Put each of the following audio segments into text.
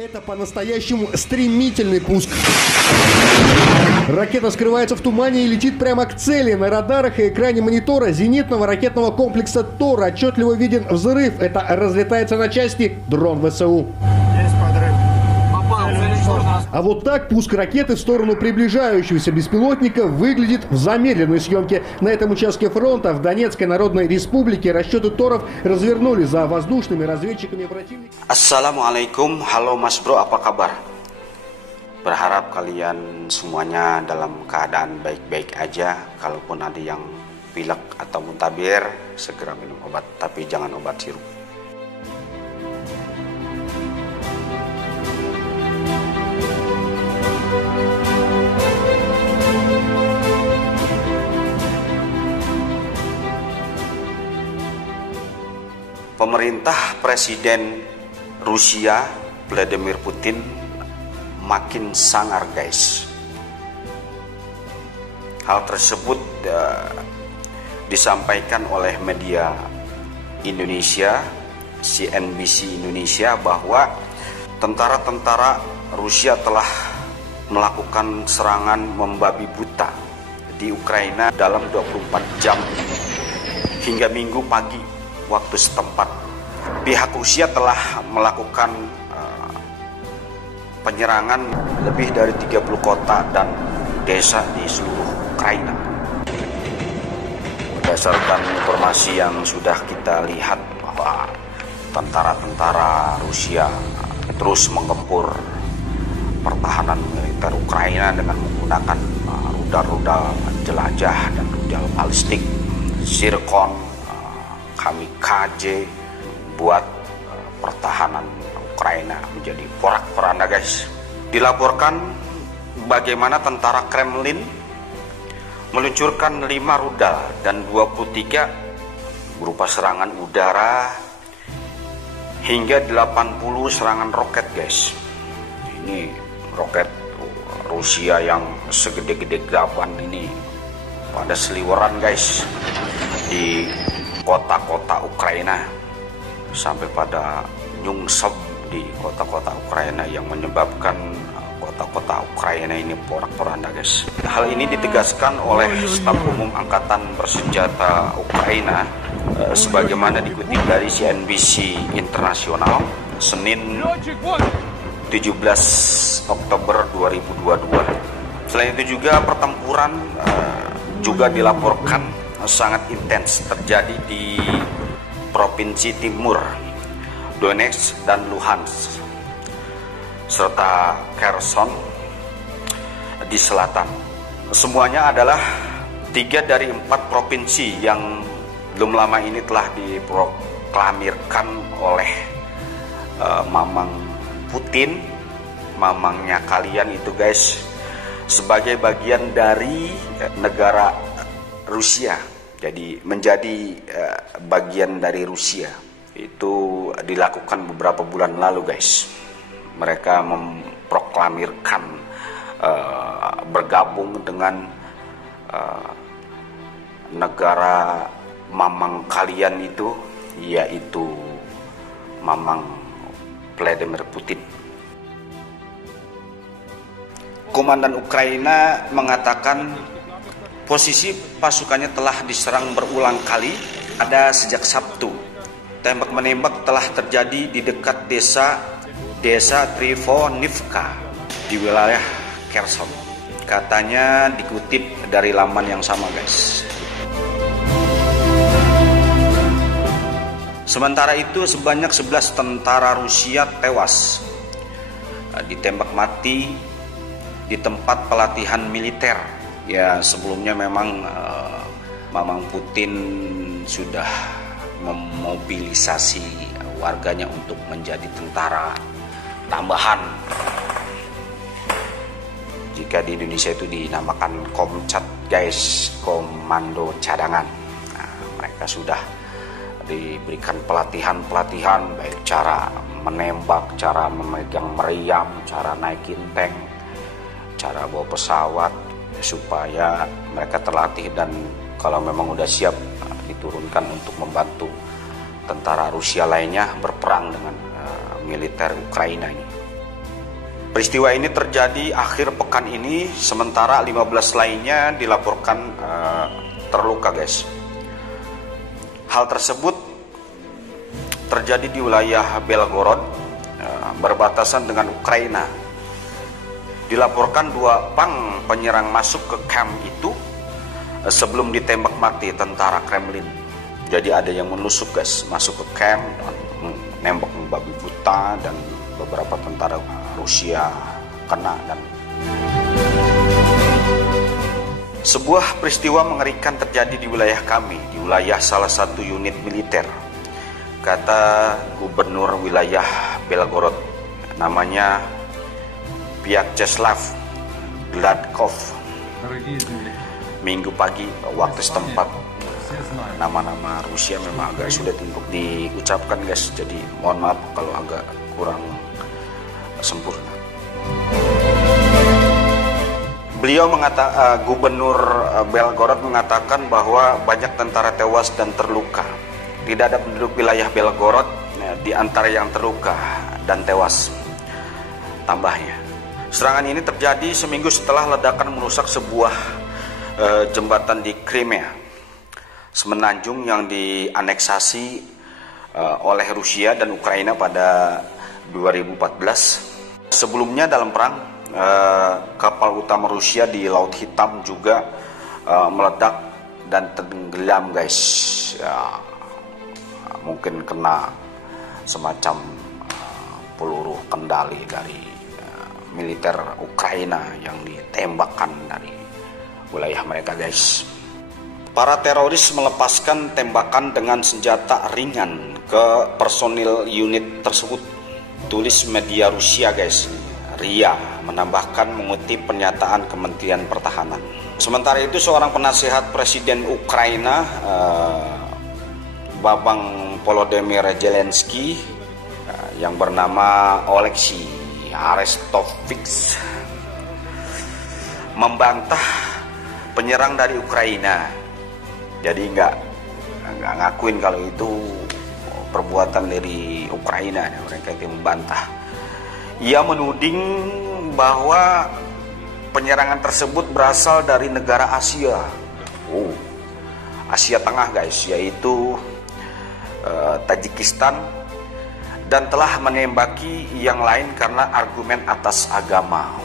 Это по-настоящему стремительный пуск. Ракета скрывается в тумане и летит прямо к цели. На радарах и экране монитора зенитного ракетного комплекса «Тор» отчетливо виден взрыв. Это разлетается на части дрон ВСУ. Есть подрыв. Попал. А вот так пуск ракеты в сторону приближающегося беспилотника выглядит в замедленной съемке. На этом участке фронта в Донецкой Народной Республике расчеты торов развернули за воздушными разведчиками противника. Assalamualaikum, halo Mas Bro, apa kabar? Berharap kalian semuanya dalam keadaan baik-baik aja. Kalaupun ada yang pilek atau muntabir, segera minum obat, tapi jangan obat sirup. Pemerintah Presiden Rusia Vladimir Putin makin sangar, guys. Hal tersebut disampaikan oleh media Indonesia, CNBC Indonesia, bahwa tentara-tentara Rusia telah melakukan serangan membabi buta di Ukraina dalam 24 jam hingga Minggu pagi waktu setempat. Pihak Rusia telah melakukan penyerangan lebih dari 30 kota dan desa di seluruh Ukraina. Berdasarkan informasi yang sudah kita lihat bahwa tentara-tentara Rusia terus menggempur pertahanan militer Ukraina dengan menggunakan rudal-rudal jelajah dan rudal balistik, zirkon, kamikaze, buat pertahanan Ukraina menjadi porak-poranda, guys. Dilaporkan bagaimana tentara Kremlin meluncurkan 5 rudal dan 23 berupa serangan udara hingga 80 serangan roket, guys. Ini roket Rusia yang segede-gede gaban ini pada seliweran, guys, di kota-kota Ukraina sampai pada nyungsep di kota-kota Ukraina yang menyebabkan kota-kota Ukraina ini porak-poranda, guys. Hal ini ditegaskan oleh Staf Umum Angkatan Bersenjata Ukraina sebagaimana dikutip dari CNBC Internasional Senin 17 Oktober 2022. Selain itu juga pertempuran juga dilaporkan sangat intens terjadi di Provinsi Timur, Donetsk dan Luhansk, serta Kherson di selatan. Semuanya adalah 3 dari 4 provinsi yang belum lama ini telah diproklamirkan oleh Mamang Putin, mamangnya kalian itu, guys, sebagai bagian dari negara Rusia. Jadi menjadi bagian dari Rusia. Itu dilakukan beberapa bulan lalu, guys. Mereka memproklamirkan bergabung dengan negara mamang kalian itu, yaitu Mamang Vladimir Putin. Komandan Ukraina mengatakan posisi pasukannya telah diserang berulang kali ada sejak Sabtu. Tembak-menembak telah terjadi di dekat desa Trifonivka di wilayah Kherson. Katanya dikutip dari laman yang sama, guys. Sementara itu sebanyak 11 tentara Rusia tewas ditembak mati di tempat pelatihan militer. Ya, sebelumnya memang Mamang Putin sudah memobilisasi warganya untuk menjadi tentara tambahan. Jika di Indonesia itu dinamakan Komcat, guys, komando cadangan. Nah, mereka sudah diberikan pelatihan baik cara menembak, cara memegang meriam, cara naikin tank, cara bawa pesawat, supaya mereka terlatih dan kalau memang udah siap diturunkan untuk membantu tentara Rusia lainnya berperang dengan militer Ukraina ini. Peristiwa ini terjadi akhir pekan ini, sementara 15 lainnya dilaporkan terluka, guys. Hal tersebut terjadi di wilayah Belgorod, berbatasan dengan Ukraina. Dilaporkan 2 pang penyerang masuk ke camp itu sebelum ditembak mati tentara Kremlin. Jadi ada yang menusuk, guys, masuk ke camp, nembak babi buta, dan beberapa tentara Rusia kena. Dan sebuah peristiwa mengerikan terjadi di wilayah kami, di wilayah salah satu unit militer, kata Gubernur wilayah Belgorod, namanya Vyacheslav Gladkov, Minggu pagi waktu setempat. Nama-nama Rusia memang agak sulit untuk diucapkan, guys, jadi mohon maaf kalau agak kurang sempurna. Beliau Gubernur Belgorod mengatakan bahwa banyak tentara tewas dan terluka. Tidak ada penduduk wilayah Belgorod di antara yang terluka dan tewas, tambahnya. Serangan ini terjadi seminggu setelah ledakan merusak sebuah jembatan di Crimea, semenanjung yang dianeksasi oleh Rusia dan Ukraina pada 2014. Sebelumnya dalam perang, kapal utama Rusia di Laut Hitam juga meledak dan tenggelam, guys. Ya, mungkin kena semacam peluru kendali dari militer Ukraina yang ditembakkan dari wilayah mereka, guys. Para teroris melepaskan tembakan dengan senjata ringan ke personil unit tersebut, tulis media Rusia, guys. RIA menambahkan mengutip pernyataan Kementerian Pertahanan. Sementara itu, seorang penasehat Presiden Ukraina, Babang Volodymyr Zelensky, yang bernama Oleksiy Arestovich, membantah penyerang dari Ukraina. Jadi nggak ngakuin kalau itu perbuatan dari Ukraina, mereka itu membantah. Ia menuding bahwa penyerangan tersebut berasal dari negara Asia, Asia Tengah, guys, yaitu Tajikistan, dan telah menembaki yang lain karena argumen atas agama.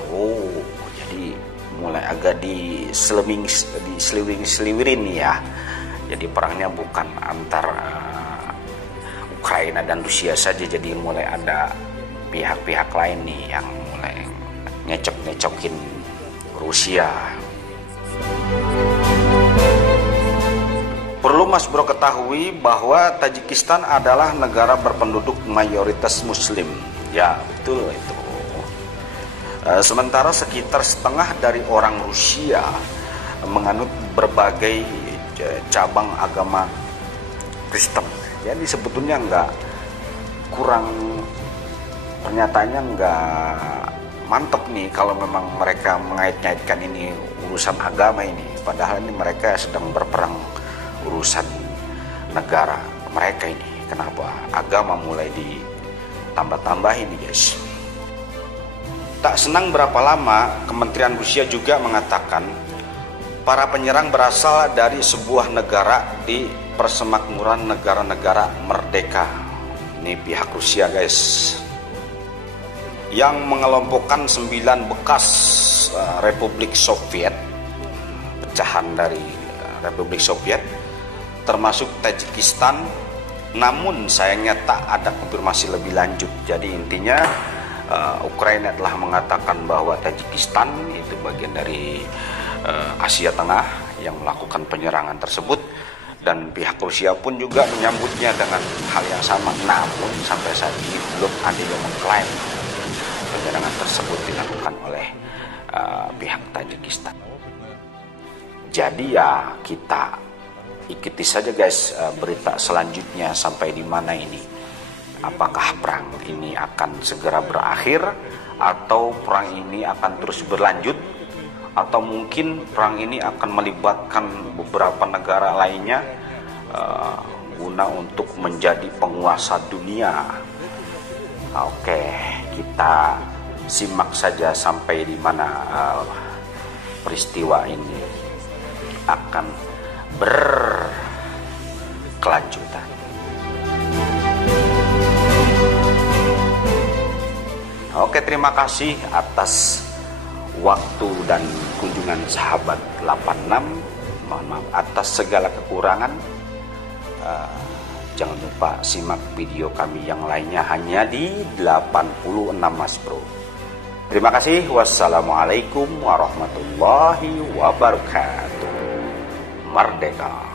Jadi mulai agak diseliwirin ya. Jadi perangnya bukan antar Ukraina dan Rusia saja, jadi mulai ada pihak-pihak lain nih yang mulai ngecok-ngecokin Rusia. Perlu Mas Bro ketahui bahwa Tajikistan adalah negara berpenduduk mayoritas Muslim. Ya, betul itu. Sementara sekitar setengah dari orang Rusia menganut berbagai cabang agama Kristen. Jadi sebetulnya pernyataannya nggak mantep nih kalau memang mereka mengait-ngaitkan ini urusan agama ini. Padahal ini mereka sedang berperang urusan negara mereka ini. Kenapa agama mulai ditambah-tambah ini, guys? Tak senang berapa lama, Kementerian Rusia juga mengatakan para penyerang berasal dari sebuah negara di persemakmuran negara-negara merdeka. Ini pihak Rusia, guys, yang mengelompokkan 9 bekas Republik Soviet, pecahan dari Republik Soviet, termasuk Tajikistan. Namun sayangnya tak ada konfirmasi lebih lanjut. Jadi intinya Ukraina telah mengatakan bahwa Tajikistan itu bagian dari Asia Tengah yang melakukan penyerangan tersebut, dan pihak Rusia pun juga menyambutnya dengan hal yang sama. Namun sampai saat ini belum ada yang mengklaim penyerangan tersebut dilakukan oleh pihak Tajikistan. Jadi ya kita ikuti saja, guys, berita selanjutnya sampai di mana ini. Apakah perang ini akan segera berakhir, atau perang ini akan terus berlanjut, atau mungkin perang ini akan melibatkan beberapa negara lainnya guna untuk menjadi penguasa dunia. Oke, kita simak saja sampai di mana peristiwa ini akan berkelanjutan. Oke, terima kasih atas waktu dan kunjungan sahabat 86. Mohon maaf atas segala kekurangan. Jangan lupa simak video kami yang lainnya hanya di 86 Mas Bro. Terima kasih. Wassalamualaikum warahmatullahi wabarakatuh. Merdeka.